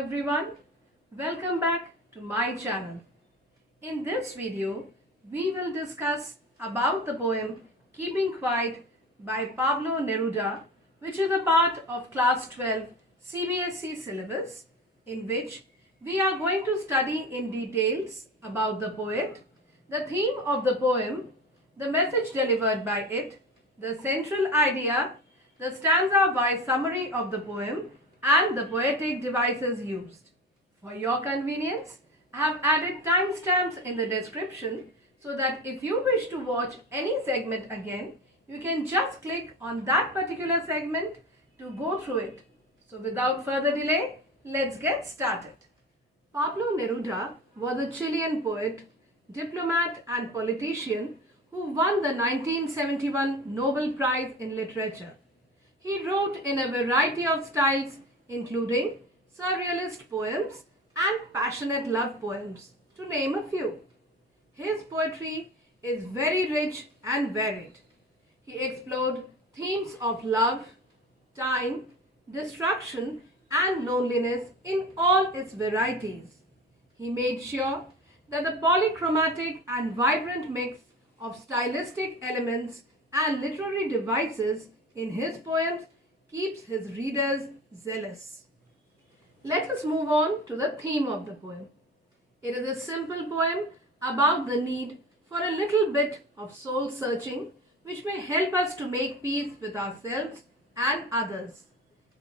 everyone, welcome back to my channel. In this video, we will discuss about the poem Keeping Quiet by Pablo Neruda, which is a part of class 12 CBSE syllabus, in which we are going to study in details about the poet, the theme of the poem, the message delivered by it, the central idea, the stanza-wise summary of the poem, and the poetic devices used. For your convenience, I have added timestamps in the description so that if you wish to watch any segment again, you can just click on that particular segment to go through it. So without further delay, let's get started. Pablo Neruda was a Chilean poet, diplomat and politician who won the 1971 Nobel Prize in Literature. He wrote in a variety of styles including surrealist poems and passionate love poems, to name a few. His poetry is very rich and varied. He explored themes of love, time, destruction and loneliness in all its varieties. He made sure that the polychromatic and vibrant mix of stylistic elements and literary devices in his poems keeps his readers zealous. Let us move on to the theme of the poem. It is a simple poem about the need for a little bit of soul searching which may help us to make peace with ourselves and others.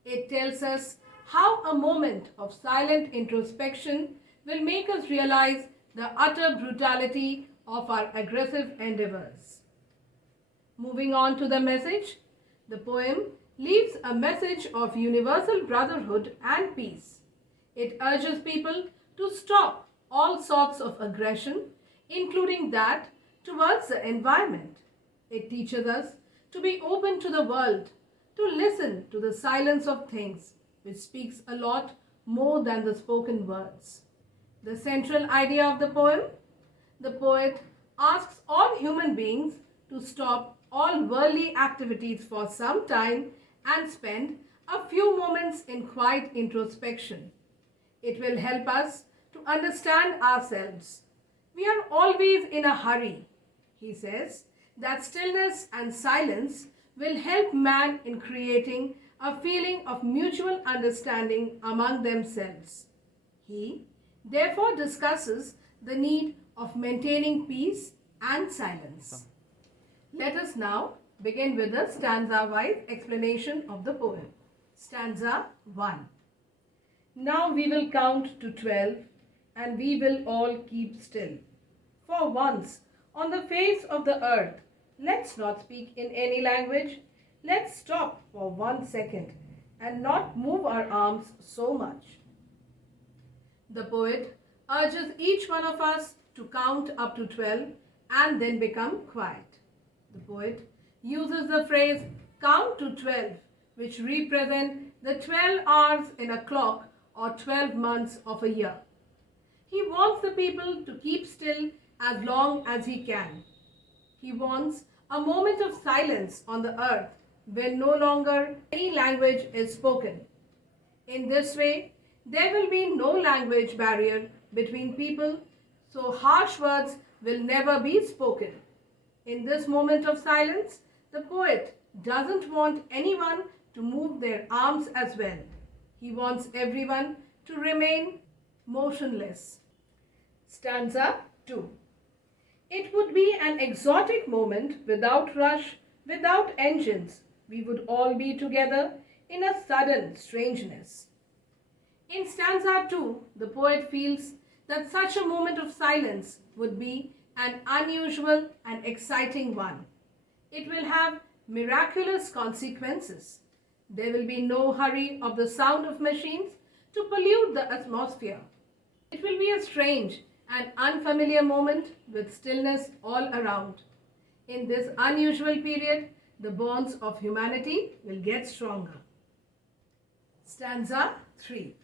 It tells us how a moment of silent introspection will make us realize the utter brutality of our aggressive endeavors. Moving on to the message, the poem leaves a message of universal brotherhood and peace. It urges people to stop all sorts of aggression, including that towards the environment. It teaches us to be open to the world, to listen to the silence of things, which speaks a lot more than the spoken words. The central idea of the poem: the poet asks all human beings to stop all worldly activities for some time and spend a few moments in quiet introspection. It will help us to understand ourselves. We are always in a hurry. He says that stillness and silence will help man in creating a feeling of mutual understanding among themselves. He therefore discusses the need of maintaining peace and silence. Let us now begin with the stanza-wise explanation of the poem. Stanza 1. Now we will count to 12 and we will all keep still. For once on the face of the earth, let's not speak in any language. Let's stop for 1 second and not move our arms so much. The poet urges each one of us to count up to 12 and then become quiet. The poet uses the phrase count to 12, which represent the 12 hours in a clock or 12 months of a year. He wants the people to keep still as long as he can. He wants a moment of silence on the earth when no longer any language is spoken. In this way, there will be no language barrier between people, so harsh words will never be spoken. In this moment of silence, the poet doesn't want anyone to move their arms as well. He wants everyone to remain motionless. Stanza 2. It would be an exotic moment without rush, without engines. We would all be together in a sudden strangeness. In stanza 2, the poet feels that such a moment of silence would be an unusual and exciting one. It will have miraculous consequences. There will be no hurry of the sound of machines to pollute the atmosphere. It will be a strange and unfamiliar moment with stillness all around. In this unusual period, the bonds of humanity will get stronger. Stanza 3.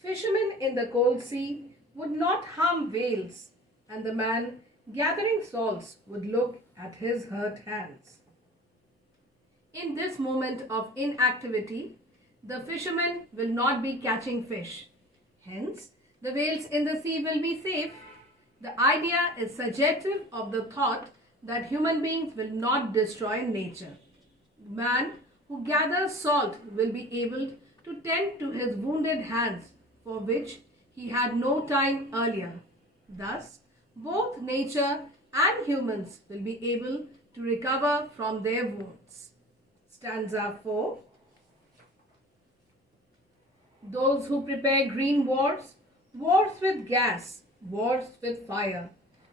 Fishermen in the cold sea would not harm whales, and the man gathering salts would look at his hurt hands. In this moment of inactivity, the fisherman will not be catching fish. Hence, the whales in the sea will be safe. The idea is suggestive of the thought that human beings will not destroy nature. Man who gathers salt will be able to tend to his wounded hands, for which he had no time earlier. Thus, both nature and humans will be able to recover from their wounds. Stanza 4. Those who prepare green wars, wars with gas, wars with fire,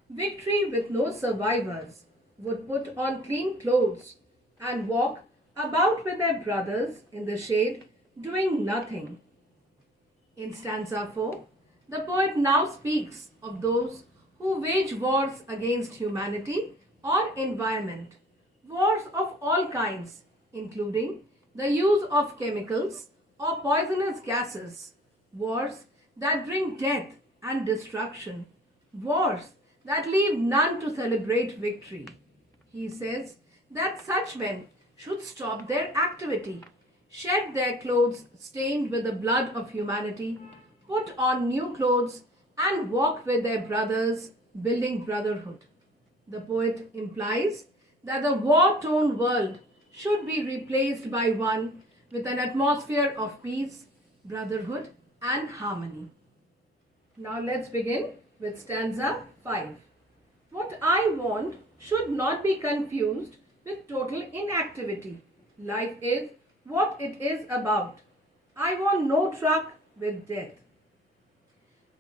victory with no survivors, would put on clean clothes and walk about with their brothers in the shade, doing nothing. In stanza 4, the poet now speaks of those who wage wars against humanity or environment, wars of all kinds, including the use of chemicals or poisonous gases, wars that bring death and destruction, wars that leave none to celebrate victory. He says that such men should stop their activity, shed their clothes stained with the blood of humanity, put on new clothes, and walk with their brothers, building brotherhood. The poet implies that the war-torn world should be replaced by one with an atmosphere of peace, brotherhood, and harmony. Now let's begin with stanza 5. What I want should not be confused with total inactivity. Life is what it is about. I want no truck with death.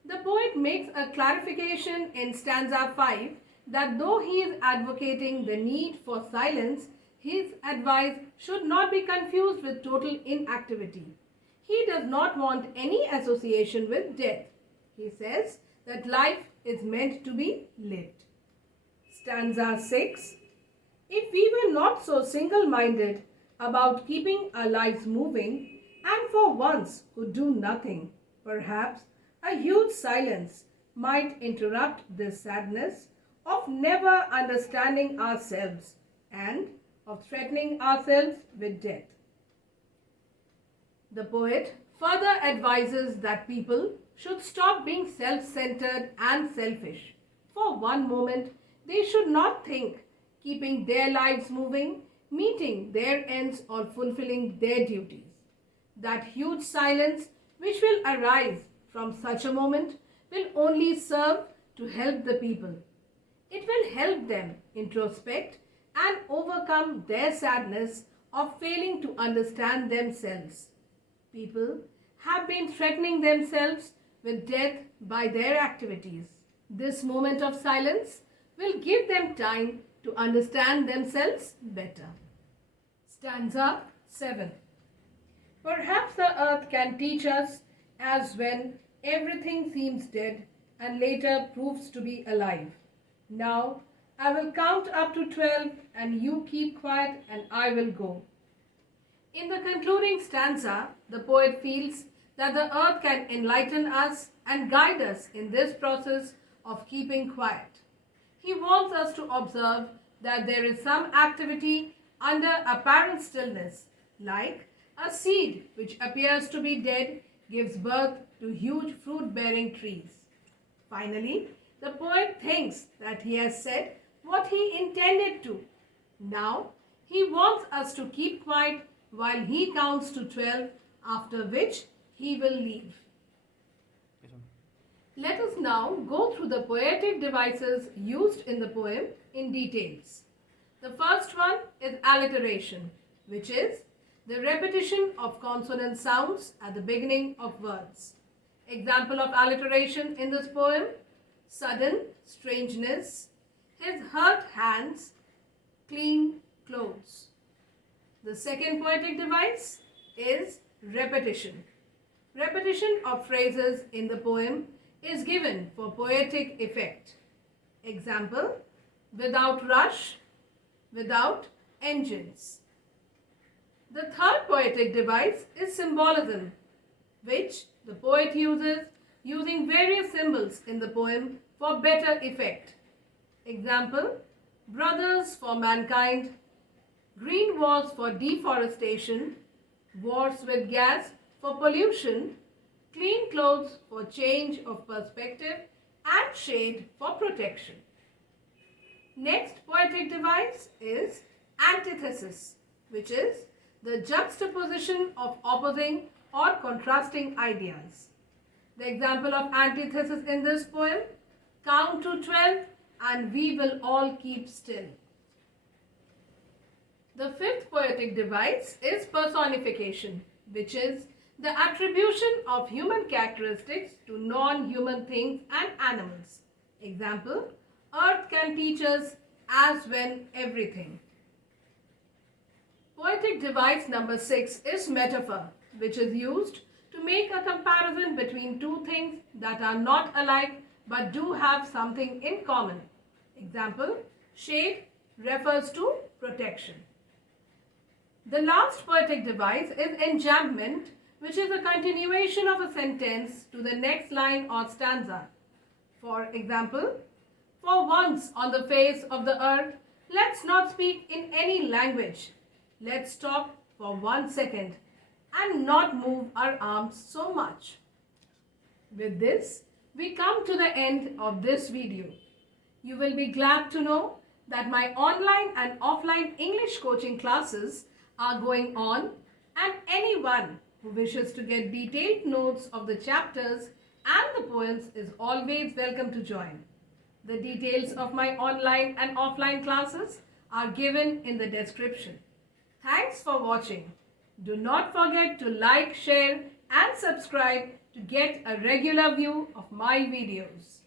The poet makes a clarification in stanza 5 that though he is advocating the need for silence, his advice should not be confused with total inactivity. He does not want any association with death. He says that life is meant to be lived. Stanza 6. If we were not so single-minded about keeping our lives moving, and for once could do nothing, perhaps a huge silence might interrupt this sadness of never understanding ourselves and of threatening ourselves with death. The poet further advises that people should stop being self-centered and selfish. For one moment, they should not think keeping their lives moving, meeting their ends, or fulfilling their duties. That huge silence which will arise from such a moment will only serve to help the people. It will help them introspect and overcome their sadness of failing to understand themselves. People have been threatening themselves with death by their activities. This moment of silence will give them time to understand themselves better. Stanza 7. Perhaps the earth can teach us as when everything seems dead and later proves to be alive. Now I will count up to 12 and you keep quiet and I will go. In the concluding stanza, the poet feels that the earth can enlighten us and guide us in this process of keeping quiet. He wants us to observe that there is some activity under apparent stillness, like a seed which appears to be dead gives birth to huge fruit-bearing trees. Finally, the poet thinks that he has said what he intended to. Now, he wants us to keep quiet while he counts to 12, after which he will leave. Let us now go through the poetic devices used in the poem in details. The first one is alliteration, which is the repetition of consonant sounds at the beginning of words. Example of alliteration in this poem: sudden strangeness, his hurt hands, clean clothes. The second poetic device is repetition. Repetition of phrases in the poem is given for poetic effect. Example: without rush, without engines. The third poetic device is symbolism, which the poet uses using various symbols in the poem for better effect. Example: brothers for mankind, green wars for deforestation, wars with gas for pollution, clean clothes for change of perspective, and shade for protection. Next poetic device is antithesis, which is the juxtaposition of opposing or contrasting ideas. The example of antithesis in this poem: count to 12 and we will all keep still. The fifth poetic device is personification, which is the attribution of human characteristics to non-human things and animals. Example: earth can teach us as when everything. Poetic device number 6 is metaphor, which is used to make a comparison between two things that are not alike but do have something in common. Example: shade refers to protection. The last poetic device is enjambment, which is a continuation of a sentence to the next line or stanza. For example, for once on the face of the earth, let's not speak in any language. Let's stop for 1 second and not move our arms so much. With this, we come to the end of this video. You will be glad to know that my online and offline English coaching classes are going on, and anyone who wishes to get detailed notes of the chapters and the poems is always welcome to join. The details of my online and offline classes are given in the description. Thanks for watching. Do not forget to like, share and subscribe to get a regular view of my videos.